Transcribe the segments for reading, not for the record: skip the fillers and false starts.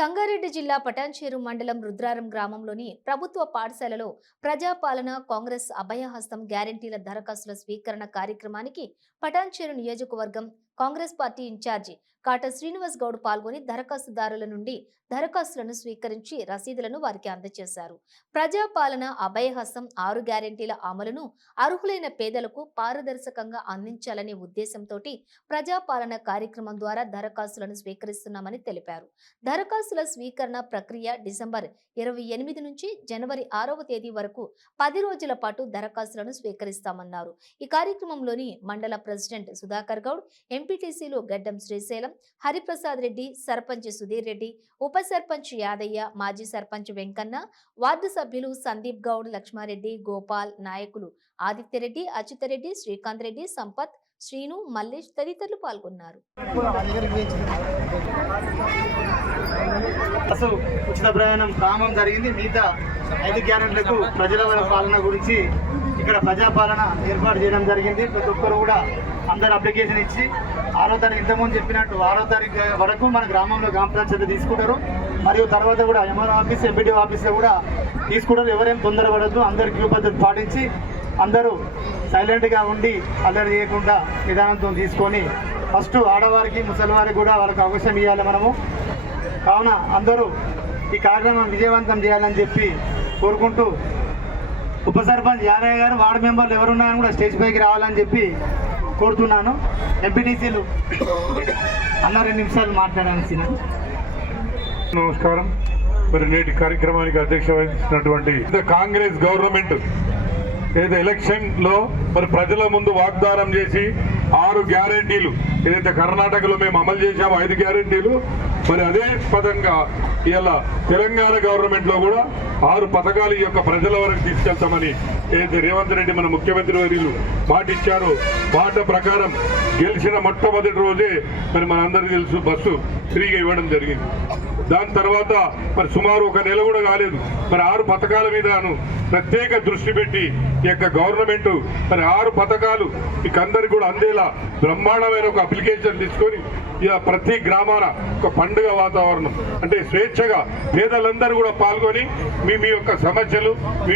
సంగారెడ్డి జిల్లా పటాన్చేరు మండలం రుద్రారం గ్రామంలోని ప్రభుత్వ పాఠశాలలో ప్రజాపాలన కాంగ్రెస్ అభయహస్తం గ్యారంటీల దరఖాస్తుల స్వీకరణ కార్యక్రమానికి పటాన్చేరు నియోజకవర్గం కాంగ్రెస్ పార్టీ ఇన్ఛార్జి కాట శ్రీనివాస్ గౌడ్ పాల్గొని దరఖాస్తుదారుల నుండి దరఖాస్తులను స్వీకరించి రసీదులను వారికి అందజేశారు. ప్రజాపాలన అభయహస్తం 6 గ్యారంటీల అమలును అర్హులైన పేదలకు పారదర్శకంగా అందించాలనే ఉద్దేశంతో ప్రజాపాలన కార్యక్రమం ద్వారా దరఖాస్తులను స్వీకరిస్తున్నామని తెలిపారు. దరఖాస్తుల స్వీకరణ ప్రక్రియ డిసెంబర్ 28 నుంచి జనవరి 6వ తేదీ వరకు 10 రోజుల పాటు దరఖాస్తులను స్వీకరిస్తామన్నారు. ఈ కార్యక్రమంలోని మండల ప్రెసిడెంట్ సుధాకర్ గౌడ్, ఎంపీటీసీలు గడ్డం శ్రీశైలం, హరిప్రసాద్ రెడ్డి, సర్పంచ్ సుధీర్ రెడ్డి, ఉప సర్పంచ్ యాదయ్య, మాజీ సర్పంచ్ వెంకన్న, వార్డు సభ్యులు సందీప్ గౌడ్, లక్ష్మారెడ్డి, గోపాల్, నాయకులు ఆదిత్యరెడ్డి, అచ్యుతరెడ్డి, శ్రీకాంత్ రెడ్డి, సంపత్, శ్రీను, మల్లేష్ తదితరులు పాల్గొన్నారు. ఉచిత ప్రయాణం ప్రారంభం జరిగింది. మిగతా 5 గ్యారెంటీలకు ప్రజల పాలన గురించి ఇక్కడ ప్రజాపాలన ఏర్పాటు చేయడం జరిగింది. ప్రతి ఒక్కరు కూడా అందరు అప్లికేషన్ ఇచ్చి 6వ తారీఖు ఇంతకుముందు చెప్పినట్టు 6వ తారీఖు వరకు మన గ్రామంలో గ్రామ పంచాయతీ తీసుకుంటారు. మరియు తర్వాత కూడా ఎంఆర్ఓ ఆఫీస్, ఎంపీడీ ఆఫీస్లో కూడా తీసుకుంటారు. ఎవరేం తొందరపడద్దు, అందరు క్యూ పద్ధతి పాటించి అందరూ సైలెంట్గా ఉండి అల్లరి చేయకుండా నిదానంతో తీసుకొని ఫస్ట్ ఆడవారికి, ముసలివారికి కూడా వాళ్ళకి అవకాశం ఇవ్వాలి మనము. కావున అందరూ ఈ కార్యక్రమం విజయవంతం చేయాలని చెప్పి కోరుకుంటూ, ఉప సర్పంచ్ యాదయ్య గారు, వార్డు మెంబర్లు ఎవరున్నారని కూడా స్టేజ్ పైకి రావాలని చెప్పి కోరుతున్నాను. ఎంపీటీసీలు అన్న 2 నిమిషాలు మాట్లాడాల్సి. నమస్కారం. మరి నేటి కార్యక్రమానికి అధ్యక్షత వహించినటువంటి కాంగ్రెస్ గవర్నమెంట్ ఏదైతే ఎలక్షన్లో మరి ప్రజల ముందు వాగ్దానం చేసి 6 గ్యారెంటీలు ఏదైతే కర్ణాటకలో మేము అమలు చేసామో 5 గ్యారెంటీలు, మరి అదే పదంగా ఇలా తెలంగాణ గవర్నమెంట్లో కూడా 6 పథకాలు ఈ యొక్క ప్రజల వరకు తీసుకెళ్తామని ఏదైతే రేవంత్ రెడ్డి మన ముఖ్యమంత్రి వర్యులు మాటిచ్చారో మాట ప్రకారం గెలిచిన మొట్టమొదటి రోజే మరి మనందరికీ తెలుసు బస్సు ఫ్రీగా ఇవ్వడం జరిగింది. దాని తర్వాత మరి సుమారు 1 నెల కూడా కాలేదు, మరి 6 పథకాల మీదను ప్రత్యేక దృష్టి పెట్టి ఈ యొక్క గవర్నమెంట్ మరి 6 పథకాలు మీకు అందరికి కూడా అందేలా బ్రహ్మాండమైన ఒక అప్లికేషన్ తీసుకొని ఇక ప్రతి గ్రామాన ఒక పండుగ వాతావరణం, అంటే స్వేచ్ఛగా పేదలందరూ కూడా పాల్గొని మీ యొక్క సమస్యలు,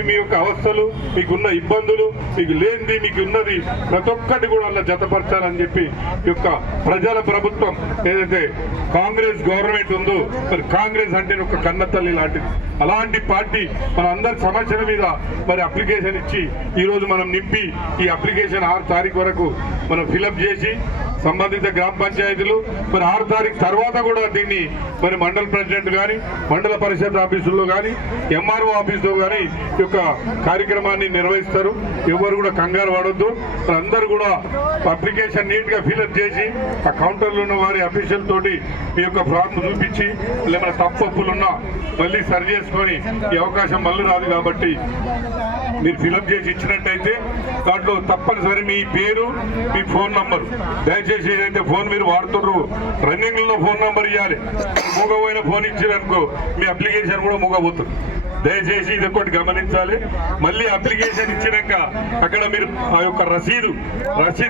మీ యొక్క అవస్థలు, మీకున్న ఇబ్బందులు, మీకు లేనిది, మీకు ఉన్నది ప్రతి ఒక్కటి కూడా అలా జతపరచాలని చెప్పి ఈ యొక్క ప్రజల ప్రభుత్వం ఏదైతే కాంగ్రెస్ గవర్నమెంట్ ఉందో, మరి కాంగ్రెస్ అంటే ఒక కన్నతల్లి లాంటిది. అలాంటి పార్టీ మన అందరి సమస్యల మీద మరి అప్లికేషన్ ఇచ్చి ఈరోజు మనం నింపి ఈ అప్లికేషన్ 6 తారీఖు వరకు మనం ఫిలప్ చేసి సంబంధిత గ్రామ పంచాయతీలు మరి 6 తారీఖు తర్వాత కూడా దీన్ని మరి మండల ప్రెసిడెంట్ కానీ, మండల పరిషత్ ఆఫీసుల్లో కానీ, ఎంఆర్ఓ ఆఫీసులో కానీ ఈ యొక్క కార్యక్రమాన్ని నిర్వహిస్తారు. ఎవరు కూడా కంగారు పడొద్దు. అందరూ కూడా అప్లికేషన్ నీట్గా ఫిలప్ చేసి ఆ కౌంటర్లో ఉన్న వారి అఫీషియల్ తోటి మీ యొక్క ఫామ్ చూపించి ఏమైనా తప్పులున్నా మళ్ళీ సరి చేసుకొని ఈ అవకాశం మళ్ళీ రాదు కాబట్టి మీరు ఫిలప్ చేసి ఇచ్చినట్టయితే దాంట్లో తప్పనిసరి మీ పేరు, మీ ఫోన్ నంబరు, దయచేసి ఏదైతే ఫోన్ మీరు వాడుతున్నారు రన్నింగ్లో ఫోన్ నంబర్ ఇవ్వాలి. మూగపోయిన ఫోన్ ఇచ్చారనుకో మీ అప్లికేషన్ కూడా మూగపోతుంది. దయచేసి ఇది ఒకటి గమనించాలి. మళ్ళీ అప్లికేషన్ ఇచ్చినాక అక్కడ మీరు ఆ యొక్క రసీదు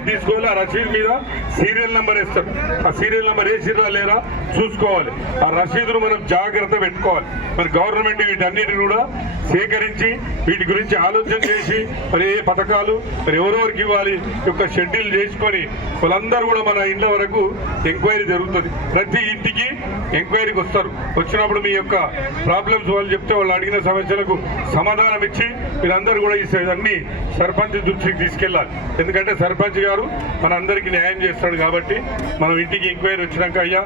తీసుకోవాలి. ఆ రసీదు మీద సీరియల్ నెంబర్ ఇస్తారు. ఆ సీరియల్ నెంబర్ వేసిరా లేరా చూసుకోవాలి. ఆ రసీదును మనం జాగ్రత్త పెట్టుకోవాలి. మరి గవర్నమెంట్ వీటన్నిటిని కూడా సేకరించి వీటి గురించి ఆలోచన చేసి మరి ఏ పథకాలు మరి ఎవరెవరికి ఇవ్వాలి యొక్క షెడ్యూల్ చేసుకొని వాళ్ళందరూ కూడా మన ఇండ్ల వరకు ఎంక్వైరీ జరుగుతుంది. ప్రతి ఇంటికి ఎంక్వైరీకి వస్తారు. వచ్చినప్పుడు మీ యొక్క ప్రాబ్లమ్స్ వాళ్ళు చెప్తే వాళ్ళు అడిగిన సమస్యలకు సమాధానం ఇచ్చి మీరందరూ కూడా ఇవన్నీ సర్పంచ్ దృష్టికి తీసుకెళ్ళాలి. ఎందుకంటే సర్పంచ్ గారు మన అందరికీ న్యాయం చేస్తాడు కాబట్టి మనం ఇంటికి ఎంక్వైరీ వచ్చినాక అయ్యా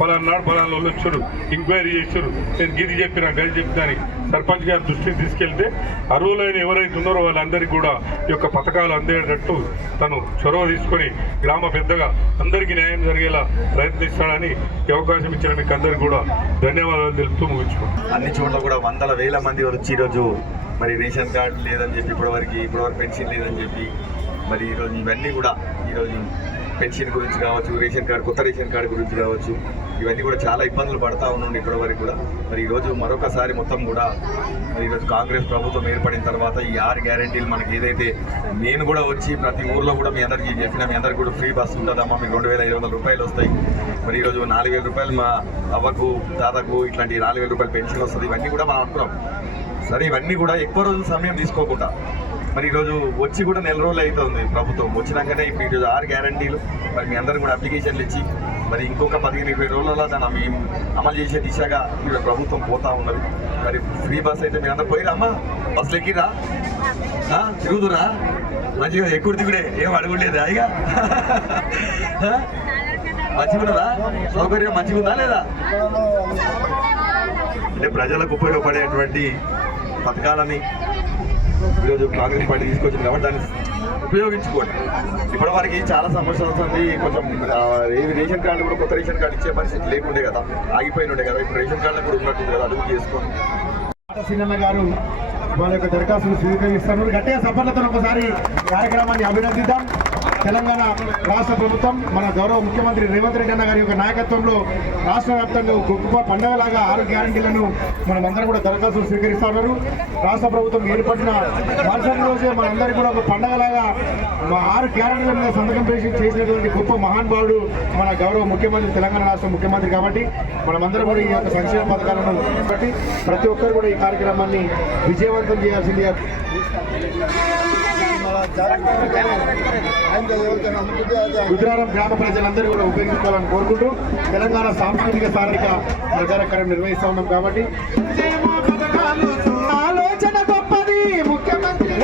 పలానా నాడు పలానా వాళ్ళు వచ్చారు, ఎంక్వైరీ చేశారు, నేను గిది చెప్పినా గది చెప్తాను సర్పంచ్ గారి దృష్టికి తీసుకెళ్తే అర్హులైన ఎవరైతే ఉన్నారో వాళ్ళందరికీ కూడా ఈ యొక్క పథకాలు అందేటట్టు తను చొరవ తీసుకొని గ్రామ పెద్దగా అందరికీ న్యాయం జరిగేలా ప్రయత్నిస్తాడని అవకాశం ఇచ్చిన మీకు అందరికీ కూడా ధన్యవాదాలు తెలుపుతూ ముగించుకోండి. అన్ని చోట్ల కూడా వందల వేల మంది వచ్చి ఈరోజు మరి రేషన్ కార్డు లేదని చెప్పి ఇప్పటివరకు పెన్షన్ లేదని చెప్పి మరి ఈరోజు ఇవన్నీ కూడా ఈరోజు పెన్షన్ గురించి కావచ్చు, రేషన్ కార్డు, కొత్త రేషన్ కార్డు గురించి కావచ్చు, ఇవన్నీ కూడా చాలా ఇబ్బందులు పడతా ఉన్నాం ఇప్పటివరకు కూడా. మరి ఈరోజు మరొకసారి మొత్తం కూడా మరి ఈరోజు కాంగ్రెస్ ప్రభుత్వం ఏర్పడిన తర్వాత ఈ 6 గ్యారెంటీలు మనకి ఏదైతే నేను కూడా వచ్చి ప్రతి ఊర్లో కూడా మీ అందరికీ చెప్పిన మీ అందరికీ కూడా ఫ్రీ బస్సు ఉంటుందమ్మా, మీకు 2500 రూపాయలు వస్తాయి. మరి ఈరోజు 4,000 రూపాయలు మా అవ్వకు తాతకు ఇట్లాంటి 4,000 రూపాయలు పెన్షన్ వస్తుంది. ఇవన్నీ కూడా మనం అనుకున్నాం. సరే ఇవన్నీ కూడా ఎక్కువ రోజులు సమయం తీసుకోకుండా మరి ఈరోజు వచ్చి కూడా 4 రోజులు అవుతుంది ప్రభుత్వం వచ్చినాకనే ఇప్పుడు ఈరోజు 6 గ్యారంటీలు మరి మీ అందరూ కూడా అప్లికేషన్లు ఇచ్చి మరి ఇంకొక 15-20 రోజులలో దాన్ని అమలు చేసే దిశగా ఇక్కడ ప్రభుత్వం పోతా ఉన్నది. మరి ఫ్రీ బస్ అయితే మీరు అందరూ పోయిరా అమ్మా, బస్సులు ఎక్కిరా, తిరుగుతురా, మంచిగా ఎక్కువ దిగుడే, ఏం అడగలేదు హాయిగా మంచిగా ఉన్నదా, సౌకర్యం మంచిగా ఉందా లేదా? అంటే ప్రజలకు ఉపయోగపడేటువంటి పథకాలని ఈరోజు కాంగ్రెస్ పార్టీ తీసుకొచ్చింది కాబట్టి దాన్ని ఉపయోగించుకోండి. ఇప్పటి వరకు చాలా సమస్యలు వస్తుంది. కొంచెం రేషన్ కార్డు కూడా కొత్త రేషన్ కార్డు ఇచ్చే పరిస్థితి లేకుండే కదా, ఆగిపోయిన ఉండే కదా. ఇప్పుడు రేషన్ కార్డులో కూడా ఉన్నట్టుంది కదా, అడుగు చేసుకోండి. సీనన్న గారు వాళ్ళ యొక్క దరఖాస్తులు స్వీకరిస్తున్నారు. గట్టిగా సఫలతను ఒకసారి కార్యక్రమాన్ని అభినందిద్దాం. తెలంగాణ రాష్ట్ర ప్రభుత్వం మన గౌరవ ముఖ్యమంత్రి రేవంత్ రెడ్డి అన్న గారి యొక్క నాయకత్వంలో రాష్ట్ర వ్యాప్తంగా గొప్ప పండుగలాగా 6 గ్యారంటీలను మనమందరం కూడా దరఖాస్తులు స్వీకరిస్తా ఉన్నారు. రాష్ట్ర ప్రభుత్వం ఏర్పడిన మరుసటి రోజే మనందరికీ కూడా ఒక పండుగలాగా 6 గ్యారంటీల మీద సంతకం చేసినటువంటి గొప్ప మహానుభావుడు మన గౌరవ ముఖ్యమంత్రి, తెలంగాణ రాష్ట్ర ముఖ్యమంత్రి. కాబట్టి మనమందరం కూడా ఈ యొక్క సంక్షేమ పథకాలను బట్టి ప్రతి ఒక్కరు కూడా ఈ కార్యక్రమాన్ని విజయవంతం చేయాల్సిందిగా రుద్రారం గ్రామ ప్రజలందరూ కూడా ఉపయోగించుకోవాలని కోరుకుంటూ తెలంగాణ సాంస్కృతిక సారిక ప్రచారకారం నిర్వహిస్తా ఉన్నాం. కాబట్టి ఆలోచన గొప్పది ముఖ్యమంత్రి